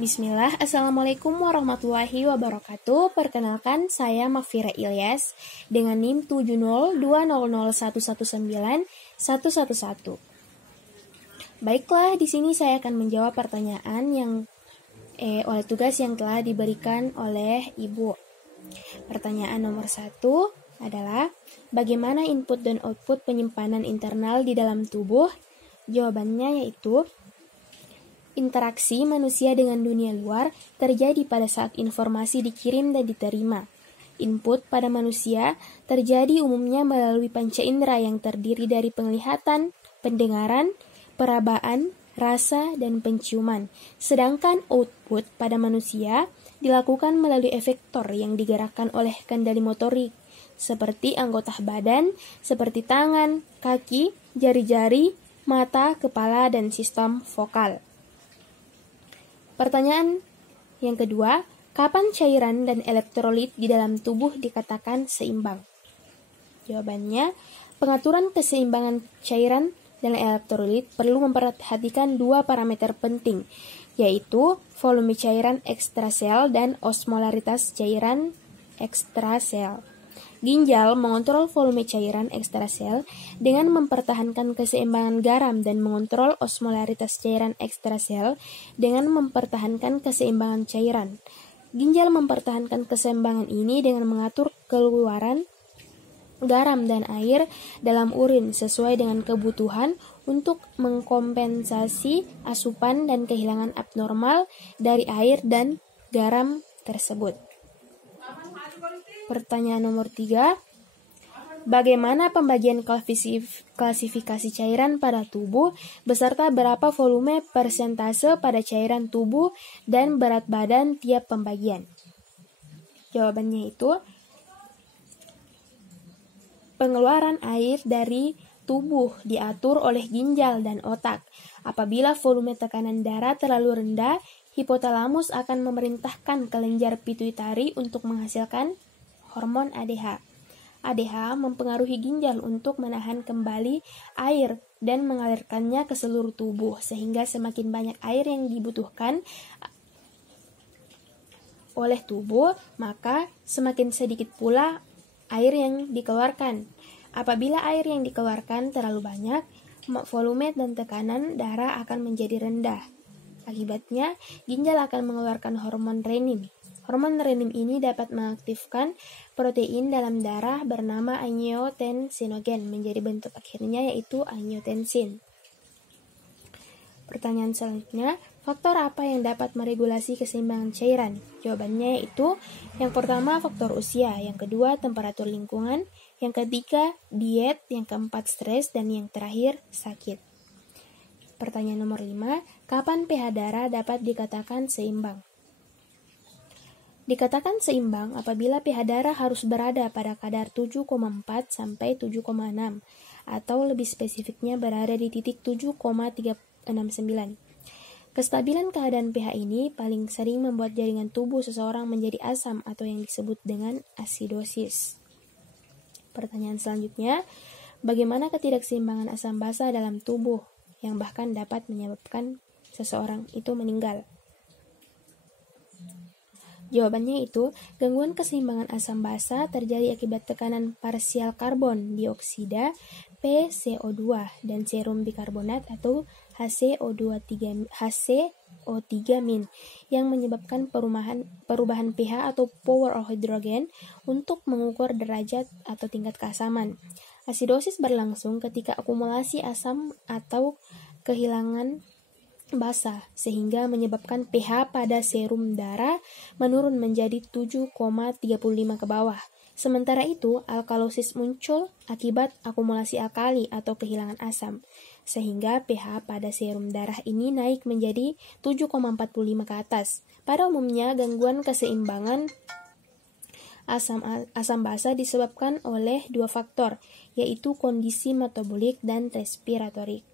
Bismillah, Assalamualaikum warahmatullahi wabarakatuh. Perkenalkan, saya Mafira Ilyas dengan NIM 70200119111. Baiklah, di sini saya akan menjawab pertanyaan oleh tugas yang telah diberikan oleh Ibu. Pertanyaan nomor 1 adalah, bagaimana input dan output penyimpanan internal di dalam tubuh? Jawabannya yaitu, interaksi manusia dengan dunia luar terjadi pada saat informasi dikirim dan diterima. Input pada manusia terjadi umumnya melalui panca indera yang terdiri dari penglihatan, pendengaran, perabaan, rasa, dan penciuman. Sedangkan output pada manusia dilakukan melalui efektor yang digerakkan oleh kendali motorik, seperti anggota badan, seperti tangan, kaki, jari-jari, mata, kepala, dan sistem vokal. Pertanyaan yang kedua, kapan cairan dan elektrolit di dalam tubuh dikatakan seimbang? Jawabannya, pengaturan keseimbangan cairan dan elektrolit perlu memperhatikan dua parameter penting, yaitu volume cairan ekstrasel dan osmolaritas cairan ekstrasel. Ginjal mengontrol volume cairan ekstrasel dengan mempertahankan keseimbangan garam dan mengontrol osmolaritas cairan ekstrasel dengan mempertahankan keseimbangan cairan. Ginjal mempertahankan keseimbangan ini dengan mengatur keluaran garam dan air dalam urin sesuai dengan kebutuhan untuk mengkompensasi asupan dan kehilangan abnormal dari air dan garam tersebut. Pertanyaan nomor 3, bagaimana pembagian klasifikasi cairan pada tubuh beserta berapa volume persentase pada cairan tubuh dan berat badan tiap pembagian? Jawabannya itu, pengeluaran air dari tubuh diatur oleh ginjal dan otak. Apabila volume tekanan darah terlalu rendah, hipotalamus akan memerintahkan kelenjar pituitari untuk menghasilkan hormon ADH. ADH mempengaruhi ginjal untuk menahan kembali air dan mengalirkannya ke seluruh tubuh, sehingga semakin banyak air yang dibutuhkan oleh tubuh, maka semakin sedikit pula air yang dikeluarkan. Apabila air yang dikeluarkan terlalu banyak, volume dan tekanan darah akan menjadi rendah. Akibatnya, ginjal akan mengeluarkan hormon renin. Hormon renin ini dapat mengaktifkan protein dalam darah bernama angiotensinogen menjadi bentuk akhirnya yaitu angiotensin. Pertanyaan selanjutnya, faktor apa yang dapat meregulasi keseimbangan cairan? Jawabannya yaitu, yang pertama faktor usia, yang kedua temperatur lingkungan, yang ketiga diet, yang keempat stres, dan yang terakhir sakit. Pertanyaan nomor 5, kapan pH darah dapat dikatakan seimbang? Dikatakan seimbang apabila pH darah harus berada pada kadar 7,4 sampai 7,6 atau lebih spesifiknya berada di titik 7,369. Kestabilan keadaan pH ini paling sering membuat jaringan tubuh seseorang menjadi asam atau yang disebut dengan asidosis. Pertanyaan selanjutnya, bagaimana ketidakseimbangan asam basa dalam tubuh yang bahkan dapat menyebabkan seseorang itu meninggal? Jawabannya itu, gangguan keseimbangan asam basa terjadi akibat tekanan parsial karbon dioksida PCO2 dan serum bikarbonat atau HCO3- yang menyebabkan perubahan pH atau power of hydrogen untuk mengukur derajat atau tingkat keasaman. Asidosis berlangsung ketika akumulasi asam atau kehilangan basa, sehingga menyebabkan pH pada serum darah menurun menjadi 7,35 ke bawah. Sementara itu, alkalosis muncul akibat akumulasi alkali atau kehilangan asam, sehingga pH pada serum darah ini naik menjadi 7,45 ke atas. Pada umumnya, gangguan keseimbangan asam basa disebabkan oleh dua faktor, yaitu kondisi metabolik dan respiratorik.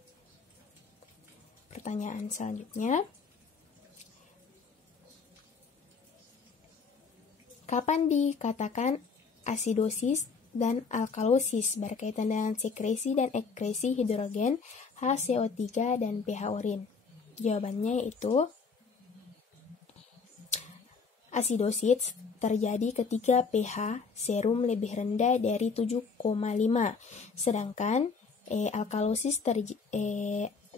Pertanyaan selanjutnya, kapan dikatakan asidosis dan alkalosis berkaitan dengan sekresi dan ekskresi hidrogen HCO3 dan pH urin? Jawabannya yaitu, Asidosis terjadi ketika pH serum lebih rendah dari 7,5, sedangkan alkalosis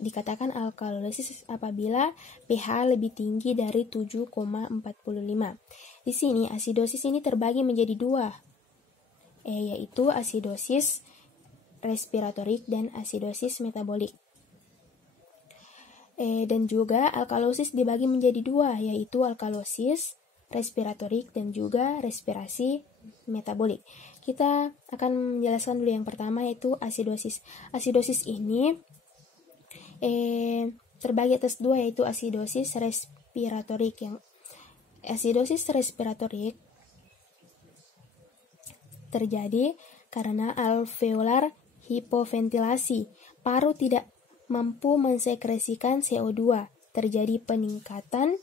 dikatakan alkalosis apabila pH lebih tinggi dari 7,45. Di sini asidosis ini terbagi menjadi dua, yaitu asidosis respiratorik dan asidosis metabolik. Dan juga alkalosis dibagi menjadi dua, yaitu alkalosis respiratorik dan juga respirasi metabolik. Kita akan menjelaskan dulu yang pertama, yaitu asidosis. Asidosis ini terbagi atas dua, yaitu asidosis respiratorik. Yang asidosis respiratorik terjadi karena alveolar hipoventilasi. Paru tidak mampu mensekresikan CO2. Terjadi peningkatan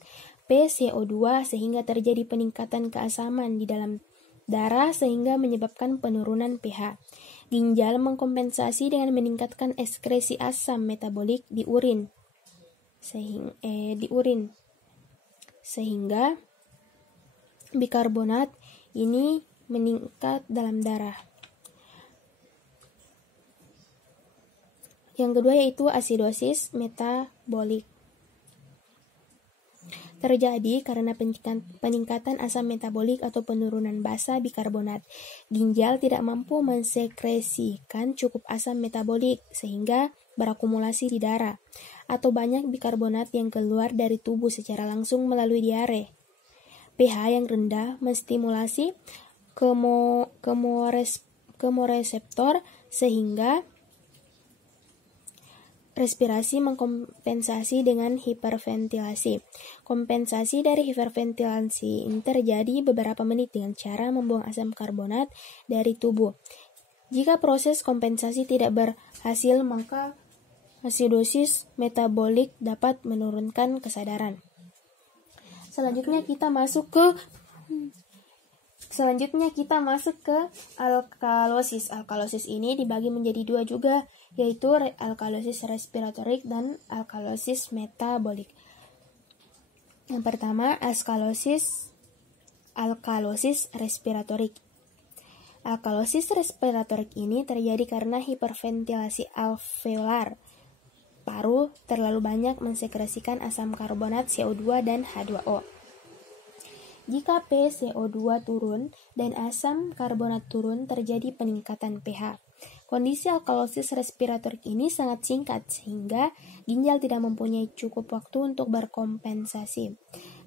PCO2 sehingga terjadi peningkatan keasaman di dalam darah sehingga menyebabkan penurunan pH. Ginjal mengkompensasi dengan meningkatkan ekskresi asam metabolik di urin. Sehingga bikarbonat ini meningkat dalam darah. Yang kedua yaitu asidosis metabolik. Terjadi karena peningkatan asam metabolik atau penurunan basa bikarbonat. Ginjal tidak mampu mensekresikan cukup asam metabolik sehingga berakumulasi di darah, atau banyak bikarbonat yang keluar dari tubuh secara langsung melalui diare. pH yang rendah menstimulasi kemoreseptor sehingga respirasi mengkompensasi dengan hiperventilasi. Kompensasi dari hiperventilasi ini terjadi beberapa menit dengan cara membuang asam karbonat dari tubuh. Jika proses kompensasi tidak berhasil, maka asidosis metabolik dapat menurunkan kesadaran. Selanjutnya kita masuk ke alkalosis. Alkalosis ini dibagi menjadi dua juga, yaitu alkalosis respiratorik dan alkalosis metabolik. Yang pertama, alkalosis respiratorik. Alkalosis respiratorik ini terjadi karena hiperventilasi alveolar. Paru terlalu banyak mensekresikan asam karbonat CO2 dan H2O. Jika PCO2 turun dan asam karbonat turun, terjadi peningkatan pH. Kondisi alkalosis respiratorik ini sangat singkat sehingga ginjal tidak mempunyai cukup waktu untuk berkompensasi.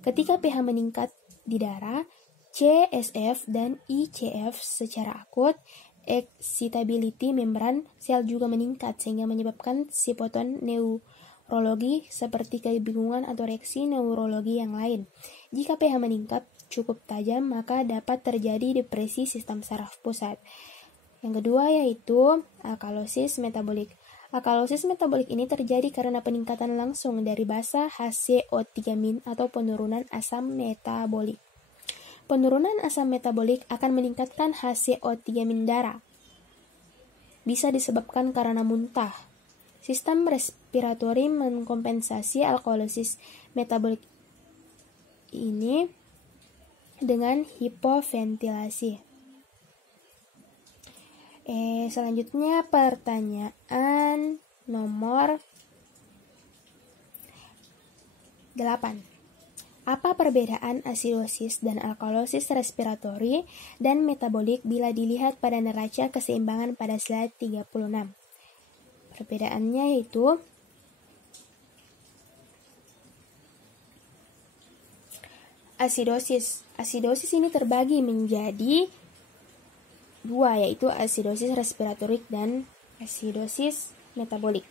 Ketika pH meningkat di darah, CSF dan ICF secara akut, excitability membran sel juga meningkat sehingga menyebabkan sipoton neurologi seperti kebingungan atau reaksi neurologi yang lain. Jika pH meningkat cukup tajam, maka dapat terjadi depresi sistem saraf pusat. Yang kedua yaitu alkalosis metabolik. Alkalosis metabolik ini terjadi karena peningkatan langsung dari basa HCO3- atau penurunan asam metabolik. Penurunan asam metabolik akan meningkatkan HCO3- darah. Bisa disebabkan karena muntah. Sistem respiratori mengkompensasi alkalosis metabolik ini dengan hipoventilasi. Selanjutnya pertanyaan nomor 8. Apa perbedaan asidosis dan alkalosis respiratori dan metabolik bila dilihat pada neraca keseimbangan pada slide 36? Perbedaannya yaitu asidosis. Asidosis ini terbagi menjadi dua, yaitu asidosis respiratorik dan asidosis metabolik.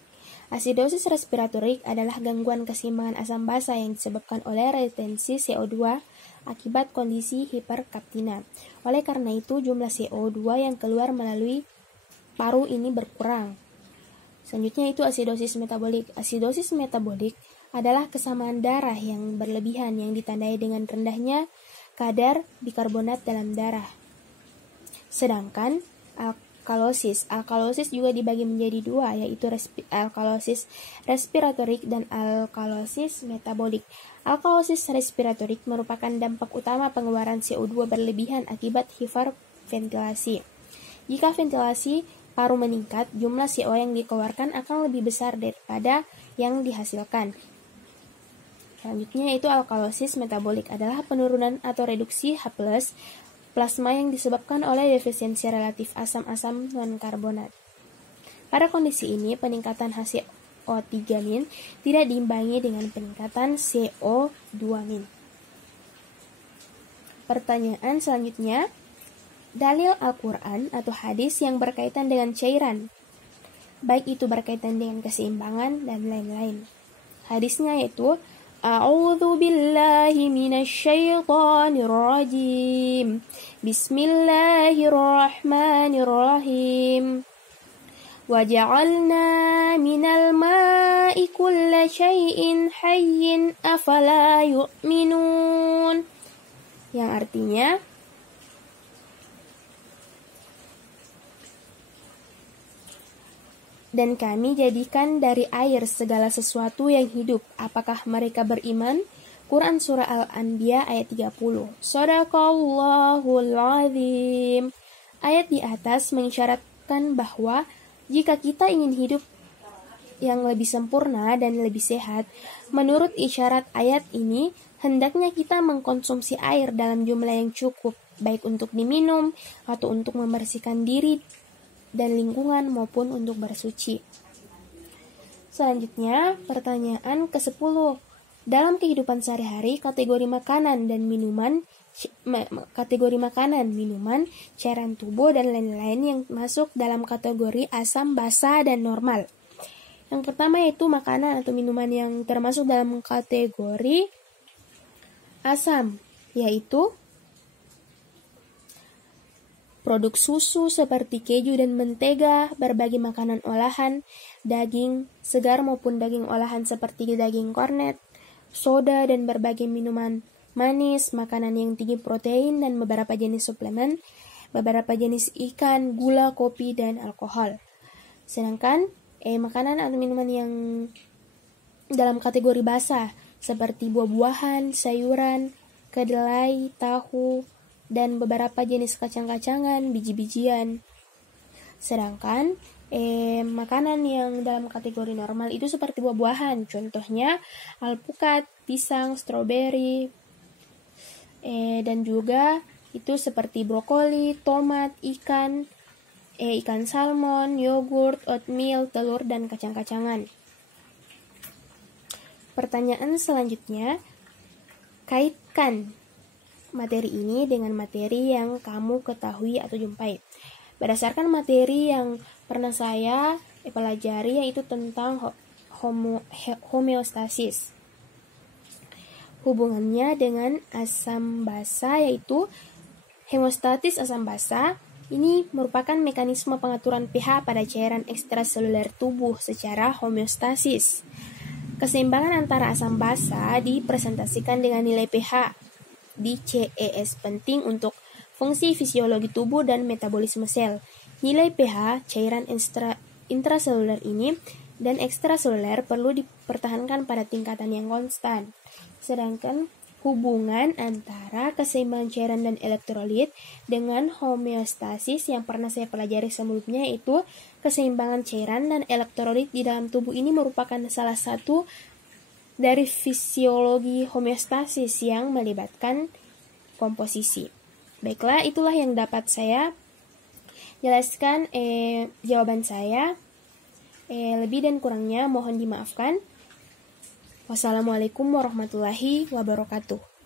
Asidosis respiratorik adalah gangguan keseimbangan asam basa yang disebabkan oleh retensi CO2 akibat kondisi hiperkapnia. Oleh karena itu, jumlah CO2 yang keluar melalui paru ini berkurang. Selanjutnya itu asidosis metabolik. Asidosis metabolik adalah kesamaan darah yang berlebihan yang ditandai dengan rendahnya kadar bikarbonat dalam darah. Sedangkan alkalosis. Alkalosis juga dibagi menjadi dua, yaitu alkalosis respiratorik dan alkalosis metabolik. Alkalosis respiratorik merupakan dampak utama pengeluaran CO2 berlebihan akibat hiperventilasi. Jika ventilasi paru meningkat, jumlah CO yang dikeluarkan akan lebih besar daripada yang dihasilkan. Selanjutnya yaitu alkalosis metabolik adalah penurunan atau reduksi H+ plasma yang disebabkan oleh defisiensi relatif asam-asam non-karbonat. Pada kondisi ini, peningkatan HCO3- tidak diimbangi dengan peningkatan CO2-. Pertanyaan selanjutnya, dalil Al-Quran atau hadis yang berkaitan dengan cairan, baik itu berkaitan dengan keseimbangan dan lain-lain. Hadisnya yaitu, A'udzu billahi minasyaitonir rajim. Bismillahirrahmanirrahim. Wa ja'alna minal ma'i kulla syai'in hayyin afala yu'minun. Yang artinya, dan kami jadikan dari air segala sesuatu yang hidup. Apakah mereka beriman? Quran Surah Al-Anbiya ayat 30. Shadaqallahul azim. Ayat di atas mengisyaratkan bahwa jika kita ingin hidup yang lebih sempurna dan lebih sehat, menurut isyarat ayat ini, hendaknya kita mengkonsumsi air dalam jumlah yang cukup, baik untuk diminum atau untuk membersihkan diri dan lingkungan maupun untuk bersuci. Selanjutnya, pertanyaan ke-10. Dalam kehidupan sehari-hari, kategori makanan, minuman, cairan tubuh, dan lain-lain yang masuk dalam kategori asam, basa, dan normal. Yang pertama yaitu makanan atau minuman yang termasuk dalam kategori asam, yaitu produk susu seperti keju dan mentega, berbagai makanan olahan, daging segar maupun daging olahan seperti daging kornet, soda dan berbagai minuman manis, makanan yang tinggi protein dan beberapa jenis suplemen, beberapa jenis ikan, gula, kopi, dan alkohol. Sedangkan makanan atau minuman yang dalam kategori basah seperti buah-buahan, sayuran, kedelai, tahu, dan beberapa jenis kacang-kacangan, biji-bijian. Sedangkan makanan yang dalam kategori normal itu seperti buah-buahan, contohnya alpukat, pisang, stroberi, dan juga itu seperti brokoli, tomat, ikan salmon, yogurt, oatmeal, telur, dan kacang-kacangan. Pertanyaan selanjutnya, kaitkan materi ini dengan materi yang kamu ketahui atau jumpai. Berdasarkan materi yang pernah saya pelajari yaitu tentang homeostasis. Hubungannya dengan asam basa yaitu hemostatis asam basa ini merupakan mekanisme pengaturan pH pada cairan ekstraseluler tubuh secara homeostasis. Keseimbangan antara asam basa dipresentasikan dengan nilai pH di CES penting untuk fungsi fisiologi tubuh dan metabolisme sel. Nilai pH cairan intraseluler ini dan ekstraseluler perlu dipertahankan pada tingkatan yang konstan. Sedangkan hubungan antara keseimbangan cairan dan elektrolit dengan homeostasis yang pernah saya pelajari sebelumnya yaitu keseimbangan cairan dan elektrolit di dalam tubuh ini merupakan salah satu dari fisiologi homeostasis yang melibatkan komposisi. Baiklah, itulah yang dapat saya jelaskan jawaban saya. Lebih dan kurangnya mohon dimaafkan. Wassalamualaikum warahmatullahi wabarakatuh.